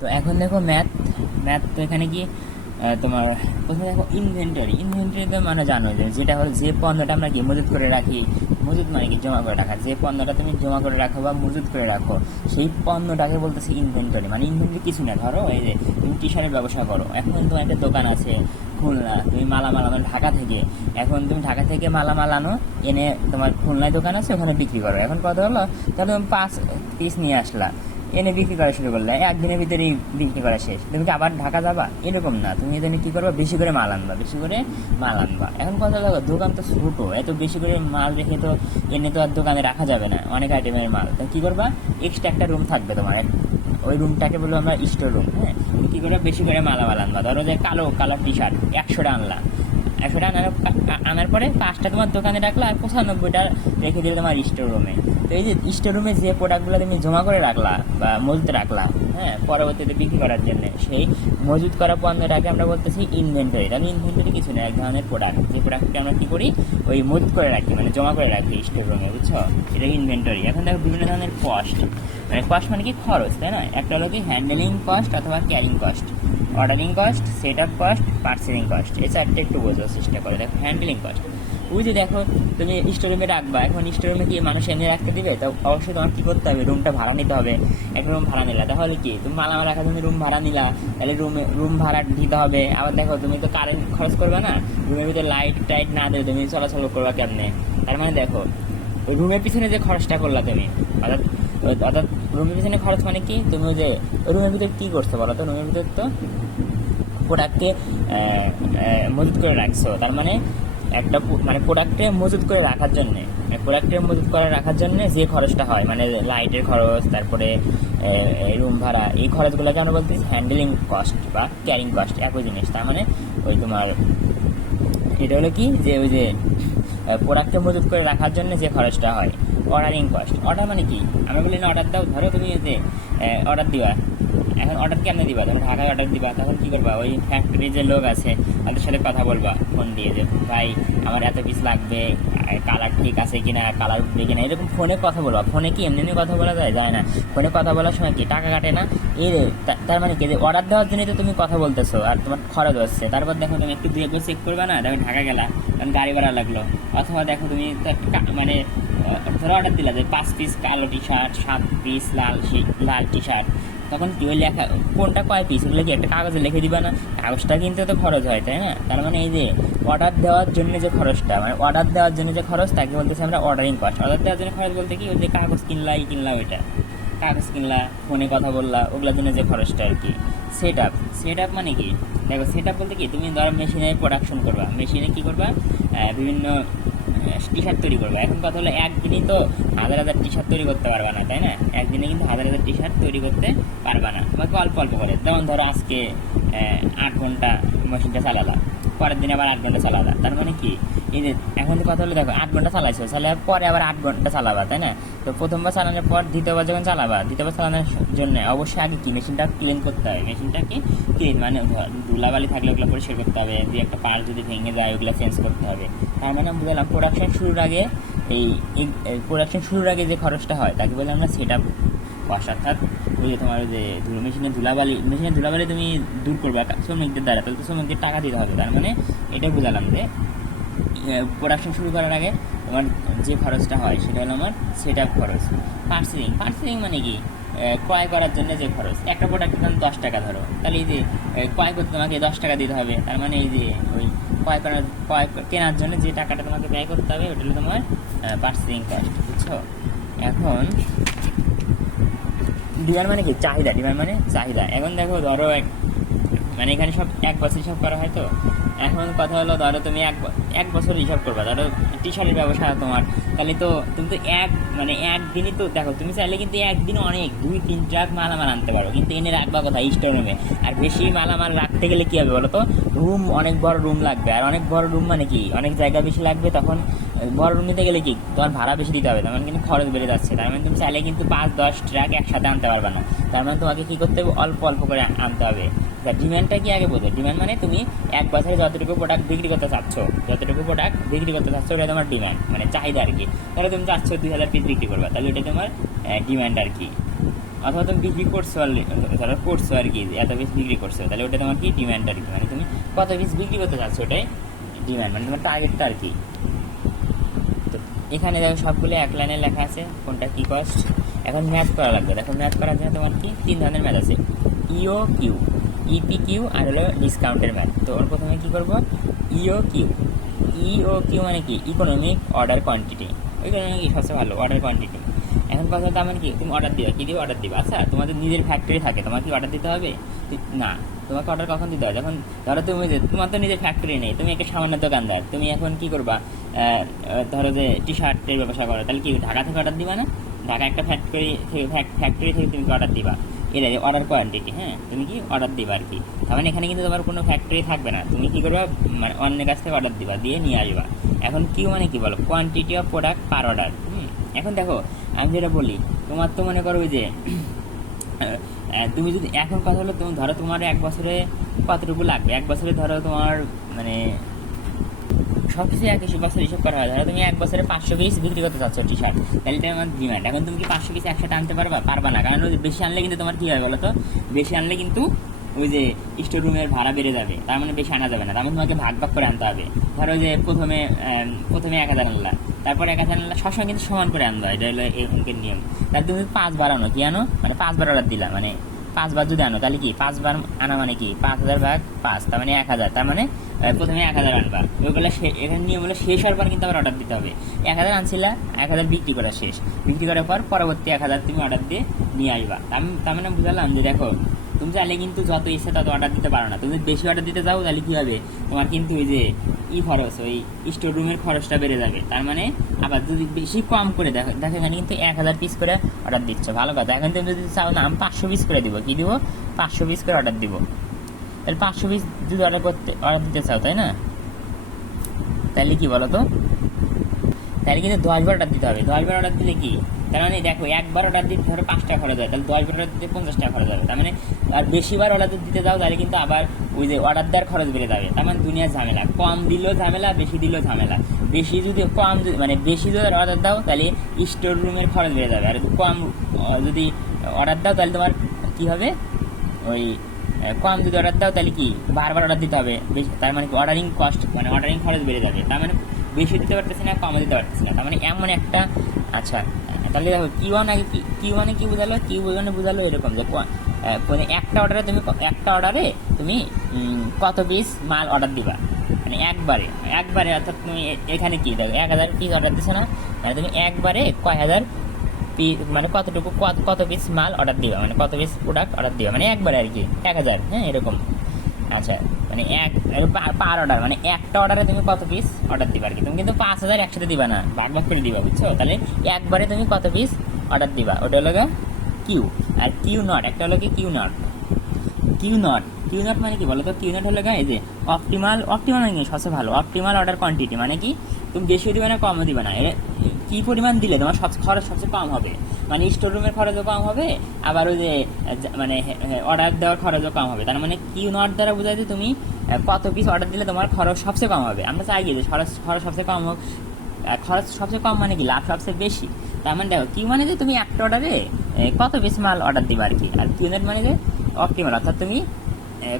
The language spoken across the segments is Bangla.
তো এখন দেখো ম্যাথ ম্যাথ তো এখানে কি তোমার প্রথমে দেখো ইনভেন্টরি। ইনভেন্টরি তো মানে জানো যে যেটা হলো যে পণ্যটা আমরা কি মজুত করে রাখি। মজুত মানে কি জমা করে রাখা, যে পণ্যটা তুমি জমা করে রাখো বা মজুত করে রাখো সেই পণ্যটাকে বলতেছে ইনভেন্টরি। মানে ইনভেন্টরি কিছু না, ধরো এই যে তুমি টি শার্টের ব্যবসা করো, এখন তোমার একটা দোকান আছে খুলনা, তুমি মালামাল আনো ঢাকা থেকে। এখন তুমি ঢাকা থেকে মালামাল আনো, এনে তোমার খুলনায় দোকান আছে ওখানে বিক্রি করো। এখন কথা হলো তাহলে তুমি 5 পিস নিয়ে আসলা, এনে বিক্রি করা শুরু করলে একদিনের ভিতরেই বিক্রি করা শেষ। তুমি কি আবার ঢাকা যাবা? এরকম না, তুমি এখানে কি করবা, বেশি করে মাল আনবা, বেশি করে মাল আনবা। এখন কথা দেখো দোকান তো ছোটো, এত বেশি করে মাল রেখে তো এনে তো আর দোকানে রাখা যাবে না, অনেক আইটেমের মাল। তা কি করবা, এক্সট্রা একটা রুম থাকবে তোমার, ওই রুমটাকে বলবো আমরা স্টোর রুম। হ্যাঁ, তুমি কি করবা, বেশি করে মালামাল আনবা। ধরো যে কালো কালার টি শার্ট 100টা আনলা, 100টা আনার পরে 5টা তোমার দোকানে রাখলা আর 95টা রেখে দিলে তোমার স্টোর রুমে। তো এই যে স্টোর রুমে যে প্রোডাক্টগুলো তুমি জমা করে রাখলা বা মজুত রাখলা, হ্যাঁ, পরবর্তীতে বিক্রি করার জন্য, সেই মজুত করা পণ্যটাকে আমরা বলতেছি ইনভেন্টরি। তাহলে ইনভেন্টরি কিছু না, এক ধরনের প্রোডাক্ট, যে প্রোডাক্টকে আমরা কী করি, ওই মজুত করে রাখি, মানে জমা করে রাখি স্টোর রুমে, বুঝছো? এটা ইনভেন্টরি। এখন দেখো বিভিন্ন ধরনের কস্ট, মানে কস্ট মানে কি খরচ, তাই না? একটা হলো কি হ্যান্ডেলিং কস্ট অথবা carrying cost, ordering cost, set up cost, parcelling cost. এই চারটে একটু বোঝার চেষ্টা করে। দেখো হ্যান্ডেলিং কস্ট, বুঝে দেখো তুমি স্টোরুমে রাখবা, এখন স্টোরুমে কি মানুষ এনে রাখতে দিবে? তো অবশ্যই তোমার কী করতে হবে, রুমটা ভাড়া নিতে হবে। একটা রুম ভাড়া নিলা, তাহলে কি তুমি মালামাল রাখার জন্য রুম ভাড়া নিলা, তাহলে রুম ভাড়া দিতে হবে। আবার দেখো তুমি তো কারেন্ট খরচ করবে না, রুমের ভিতরে লাইট টাইট না দেবে, তুমি চলাচল করবা কেমনে? তার মানে দেখো ওই রুমের পিছনে যে খরচটা করলা তুমি, অর্থাৎ অর্থাৎ রুমের পিছনে খরচ মানে কি, তুমি যে রুমের ভিতরে কী করছো বলো তো? রুমের ভিতরে তো প্রোডাক্টকে মজুত করে রাখছো, তার মানে একটা মানে প্রোডাক্টে মজুত করে রাখার জন্যে, প্রোডাক্টে মজুত করে রাখার জন্যে যে খরচটা হয়, মানে লাইটের খরচ, তারপরে রুম ভাড়া, এই খরচগুলোকে আমরা বলতেছি হ্যান্ডেলিং কস্ট বা ক্যারিং কস্ট, একই জিনিস। তার মানে ওই তোমার এটা হলো কি, যে ওই যে প্রোডাক্টকে মজুত করে রাখার জন্য যে খরচটা হয়। অর্ডারিং কস্ট, অর্ডার মানে কি, আমরা বলি না অর্ডার দাও, ধরো তুমি যে অর্ডার দিবা, এখন অর্ডার কেমনে দিবা? তুমি ঢাকায় অর্ডার দিবা, তখন কী করবা, ওই ফ্যাক্টরির যে লোক আছে তাদের সাথে কথা বলবা ফোন দিয়ে, যে ভাই আমার এত পিস লাগবে, কালার ঠিক আছে কিনা, কালার উঠবে কিনা, এরকম ফোনে কথা বলবা। ফোনে কি এমনি এমনি কথা বলা যায় না, ফোনে কথা বলার সময় কি টাকা কাটে না? এর তার মানে কি, যে অর্ডার দেওয়ার জন্যই তো তুমি কথা বলতেছো আর তোমার খরচ হচ্ছে। তারপর দেখো তুমি একটু দুই একবার চেক করবে না, তুমি ঢাকা গেলা, কারণ গাড়ি ভাড়া লাগলো। অথবা দেখো তুমি মানে ধরো অর্ডার দিলা যে 5 পিস কালো টি শার্ট, 7 পিস লাল টি শার্ট, তখন কি ওই লেখা কোনটা কয় পিস ওগুলো কি একটা কাগজে লিখে দিবা না? কাগজটা কিনতে তো খরচ হয়, তাই না? তার মানে এই যে অর্ডার দেওয়ার জন্য যে খরচটা, মানে অর্ডার দেওয়ার জন্য যে খরচ, তাকে বলতেছি আমরা অর্ডারিং কস্ট। অর্ডার দেওয়ার জন্য খরচ বলতে কি, ওই যে কাগজ কিনলা ওইটা, কাগজ কিনলা, ফোনে কথা বললা, ওগুলোর জন্য যে খরচটা আর কি। সেট আপ মানে কি, দেখো সেট আপ বলতে কি, তুমি ধরো মেশিনে প্রোডাকশন করবা, মেশিনে কি করবা, বিভিন্ন টি শার্ট তৈরি করবা। এখন কথা হলো একদিনই তো হাজার হাজার টি শার্ট তৈরি করতে পারবা না, তাই না? একদিনে কিন্তু হাজার হাজার টি শার্ট তৈরি করতে পারবা না, তোমাকে অল্প অল্প করে। যেমন ধরো আজকে 8 ঘন্টা মেশিনটা চালালা, পরের দিন আবার 8 ঘন্টা চালালা। তার মানে কি, এই যে এখন যে কথা হলো দেখো 8 ঘন্টা চালাইছো, চালার পরে আবার 8 ঘন্টা চালাবা, তাই না? তো প্রথমবার চালানোর পর দ্বিতীয়বার যখন চালাবা, দ্বিতীয়বার চালানোর জন্য অবশ্যই আগে কি মেশিনটা ক্লিন করতে হবে। মেশিনটাকে ক্লিন মানে ধুলাবালি থাকলে ওগুলো পরিষ্কার করতে হবে, দিয়ে একটা পার্ট যদি ভেঙে যায় ওগুলো চেঞ্জ করতে হবে। তার মানে আমি বুঝলাম প্রোডাকশন শুরুর আগে, এই প্রোডাকশন শুরুর আগে যে খরচটা হয় তাকে বলে আমরা সেট আপ কস্ট। অর্থাৎ ওই যে তোমার যে মেশিনের ধুলাবালি তুমি দূর করবে শ্রমিকদের দ্বারা, তাহলে তো শ্রমিকদের টাকা দিতে হবে। তার মানে এটা বুঝালাম যে প্রোডাকশন শুরু করার আগে তোমার যে খরচটা হয় সেটা হলো আমার সেট আপ খরচ। পার্সেলিং মানে কি, ক্রয় করার জন্য যে খরচ। একটা প্রোডাক্টের দাম 10 টাকা ধরো, তাহলে এই যে ক্রয় করতে তোমাকে 10 টাকা দিতে হবে। তার মানে এই যে ওই কেনার জন্য যে টাকাটা তোমাকে ব্যয় করতে হবে ওটা হলো তোমার পার্সেলিং কস্ট, বুঝছো? এখন ডিমান্ড মানে কি, ডিমান্ড মানে চাহিদা। এখন দেখো ধরো মানে এখানে সব 1 বছর হিসাব করা হয়। তো এখন কথা হলো ধরো তুমি এক বছর হিসাব করবা, ধরো টি শার্টের ব্যবসা তোমার, তাহলে তো তুমি তো একদিনই তো দেখো, তুমি চাইলে কিন্তু একদিনে অনেক 2-3 ট্রাক মালামাল আনতে পারো, কিন্তু এনে রাখবা কোথায়, স্টোর রুমে। আর বেশি মালামাল রাখতে গেলে কি হবে বলো তো, অনেক বড় রুম লাগবে, আর অনেক বড় রুম মানে কি অনেক জায়গা বেশি লাগবে। তখন বড় রুম নিতে গেলে কি তোমার ভাড়া বেশি দিতে হবে, তার মানে কিন্তু খরচ বেড়ে যাচ্ছে। তার মানে তুমি চাইলে কিন্তু 5-10 ট্রাক একসাথে আনতে পারবে না। তার মানে তোমাকে কি করতে হবে, অল্প অল্প করে আনতে হবে। ডিমান্ডটা কি আগে বোঝো, ডিমান্ড মানে তুমি 1 বছরে যতটুকু প্রোডাক্ট বিক্রি করতে চাচ্ছ ওটা তোমার ডিমান্ড, মানে চাহিদা আর কি। তাহলে তুমি চাচ্ছ 2000 পিস বিক্রি করবা, তাহলে এটা তোমার ডিমান্ড আর কি। অথবা তুমি বিক্রি করছো ধরো করছো আর কি, এত পিস বিক্রি করছো, তাহলে ওটা তোমার কি ডিমান্ড আর কি, মানে তুমি কত পিস বিক্রি করতে চাচ্ছ ওটাই ডিমান্ড, মানে তোমার টার্গেটটা আর কি। তো এখানে দেখো সবগুলো এক লাইনে লেখা আছে কোনটা কি কস্ট। এখন ম্যাচ করা লাগবে। দেখো ম্যাচ করার জন্য তোমার কি 3 ধরনের ম্যাচ আছে, ইও কিউ, ইপি কিউ আর হলো ডিসকাউন্টের ম্যাচ। তো ওর প্রথমে কি করবো, ইও কিউ। ইও কিউ মানে কি ইকোনমিক অর্ডার কোয়ান্টিটি, ওইখানে কি সবচেয়ে ভালো অর্ডার কোয়ান্টিটি। এখন কথা তার মানে কি তুমি অর্ডার দিবা, কি দিবে অর্ডার দিবা। আচ্ছা তোমাদের নিজের ফ্যাক্টরি থাকে, তোমার কি অর্ডার দিতে হবে না। তোমাকে অর্ডার কখন দিতে হবে, যখন ধরো তুমি তোমার তো নিজের ফ্যাক্টরি নেই, তুমি একটা সামান্য দোকানদার, তুমি এখন কি করবা, ধরো যে টি শার্টের ব্যবসা করো, তাহলে কি ঢাকা থেকে অর্ডার দিবা না, ঢাকা একটা ফ্যাক্টরি থেকে তুমি অর্ডার দিবা, এটা অর্ডার কোয়ান্টিটি। হ্যাঁ তুমি কি অর্ডার দিবা আর কি, তার মানে এখানে কিন্তু তোমার কোনো ফ্যাক্টরি থাকবে না, তুমি কি করবা মানে অন্যের কাছ থেকে অর্ডার দিবা, দিয়ে নিয়ে আসবা। এখন কিউ মানে কি বলো, quantity of product per order. এখন দেখো আমি যেটা বলি, তোমার তো মনে করো যে তুমি যদি এখন কথা হলো, তুমি ধরো তোমার 1 বছরে কতটুকু লাগবে, 1 বছরে ধরো তোমার মানে সব কিছু 1 বছর হিসেব করা হয়, ধরো তুমি 1 বছরে 500 পিস বিক্রি করতে চাচ্ছ টি শার্ট, তাহলে এটা আমার ডিমান্ড। এখন তুমি কি 500 পিস একসাথে আনতে পারবা না, কারণ বেশি আনলে কিন্তু তোমার কি হয় বলো তো, বেশি আনলে কিন্তু ওই যে স্টোর রুমের ভাড়া বেড়ে যাবে, তার মানে বেশি আনা যাবে না, তার মানে তোমাকে ভাগ ভাগ করে আনতে হবে। ধরো যে প্রথমে 1000 আনলা, তারপর 1000 আনলা, সবসময় কিন্তু সমান করে আনবা, এটা হলো এই অঙ্কের নিয়ম। তাহলে তুমি 5 বার আনো, কি আনো মানে 5 বার অর্ডার দিলা, মানে 5 বার যদি আনো তাহলে কি 5 বার আনা মানে কি 5000 ভাগ 5, তার মানে 1000, তার মানে প্রথমে 1000 আনবা, ওইগুলো এখানে নিয়ম হলো শেষ হওয়ার পর কিন্তু আবার অর্ডার দিতে হবে। 1000 আনছিলা, 1000 বিক্রি করা শেষ, বিক্রি করার পর পরবর্তী 1000 তুমি অর্ডার দিয়ে নিয়ে আসবা। তার মানে বুঝালাম যে দেখো তুমি চাইলে কিন্তু যত ইচ্ছে তত অর্ডার দিতে পারো না, তুমি বেশি অর্ডার দিতে যাও তাহলে কী হবে, তোমার কিন্তু ওই যে খরচ, ওই স্টোর রুমের খরচটা বেড়ে যাবে। তার মানে আবার যদি বেশি কম করে দেখো এখানে কিন্তু 1000 পিস করে অর্ডার দিচ্ছ, ভালো কথা। এখন তুমি যদি চাও না আমি 500 পিস করে দিব, কি দিব 500 পিস করে অর্ডার দিব, তাহলে 500 পিস যদি অর্ডার দিতে চাও, তাই না, তাহলে কি বলো তো, তাহলে কিন্তু 10 বার অর্ডার দিতে হবে। 10 বার অর্ডার দিলে কি, তার মানে দেখো 1 বার অর্ডার দিতে ধরো 5 টাকা খরচ হয়, তাহলে 10 বার অর্ডার দিতে 50 টাকা খরচ হবে। তার মানে আর বেশি বার অর্ডার দিতে যাও তাহলে কিন্তু আবার ওই যে অর্ডার দেওয়ার খরচ বেড়ে যাবে। তার মানে দুনিয়ার ঝামেলা, কম দিলেও ঝামেলা, বেশি দিলেও ঝামেলা। বেশি যদি মানে বেশি যদি অর্ডার দাও তাহলে স্টোর রুমের খরচ বেড়ে যাবে, আর কম যদি অর্ডার দাও তাহলে তোমার কি হবে, ওই কম যদি অর্ডার দাও তাহলে কি বারবার অর্ডার দিতে হবে, তার মানে কি অর্ডারিং কস্ট মানে অর্ডারিং খরচ বেড়ে যাবে। তার মানে বেশি দিতে পারতেছি না, কম দিতে পারতেছি না, তার মানে এমন একটা। আচ্ছা তাহলে দেখো কিউ মানে কি বোঝালো, বোঝালো এরকম যে মানে একটা অর্ডারে তুমি কত পিস মাল অর্ডার দিবা, মানে একবারে অর্থাৎ তুমি এখানে কি দেখো 1000 পিস অর্ডার দিছো না, মানে তুমি একবারে কয় হাজার পিস মানে কত পিস মাল অর্ডার দিবা, মানে কত পিস প্রোডাক্ট অর্ডার দিবা, মানে একবারে আর কি 1000, হ্যাঁ এরকম। আচ্ছা মানে পার অর্ডার, মানে একটা অর্ডারে তুমি কত পিস অর্ডার দিবা আর কি, তুমি কিন্তু 5000 একসাথে দিবা না, ভাগ ভাগ করে দিবা, বুঝছো। তাহলে একবারে তুমি কত পিস অর্ডার দিবা, ওটা হলো কিউ। আর কিউ নট একটা হলো কি কিউ নট মানে কি বলো তো, কিউ নট হলো এই যে অপটিমাল মানে কি সবচেয়ে ভালো, অপটিমাল অর্ডার কোয়ান্টিটি, মানে কি তুমি বেশিও দিবে না কমও দিবে না, কি পরিমাণ দিলে তোমার খরচ সবচেয়ে কম হবে, মানে স্টোর রুমের খরচও কম হবে, আবার ওই যে মানে অর্ডার দেওয়ার খরচও কম হবে। তার মানে কিউ নট দ্বারা বোঝায় যে তুমি কত পিস অর্ডার দিলে তোমার খরচ সবচেয়ে কম হবে। আমরা চাই যে খরচ সবচেয়ে কম হোক, খরচ সবচেয়ে কম মানে কি লাভ সবচেয়ে বেশি। তার মানে দেখো কিউ মানে যে তুমি একটা অর্ডারে কত পিস মাল অর্ডার দিবা আর কি, আর কিউ নট মানে যে অপটিমাল, অর্থাৎ তুমি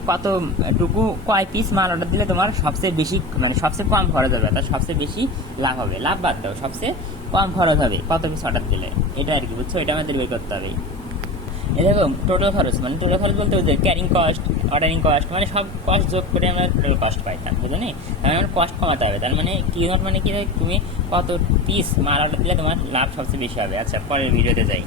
কতটুকু কয় পিস মাল অর্ডার দিলে তোমার সবচেয়ে বেশি মানে সবচেয়ে কম খরচ হবে, অর্থাৎ সবচেয়ে বেশি লাভ হবে। লাভ বাদ দাও, সবচেয়ে কম খরচ হবে কত পিস অর্ডার দিলে, এটা আর কি, বুঝছো। এটা আমাদের বের করতে হবে। এই দেখো টোটাল খরচ, মানে টোটাল খরচ বলতে যে ক্যারিং কস্ট, অর্ডারিং কস্ট, মানে সব কস্ট যোগ করে আমরা টোটাল কস্ট পাই, বুঝলে নি। তার মানে কস্ট কমাতে হবে। তার মানে কিউ নট মানে কি, তুমি কত পিস মাল অর্ডার দিলে তোমার লাভ সবচেয়ে বেশি হবে। আচ্ছা পরের ভিডিওতে যাই।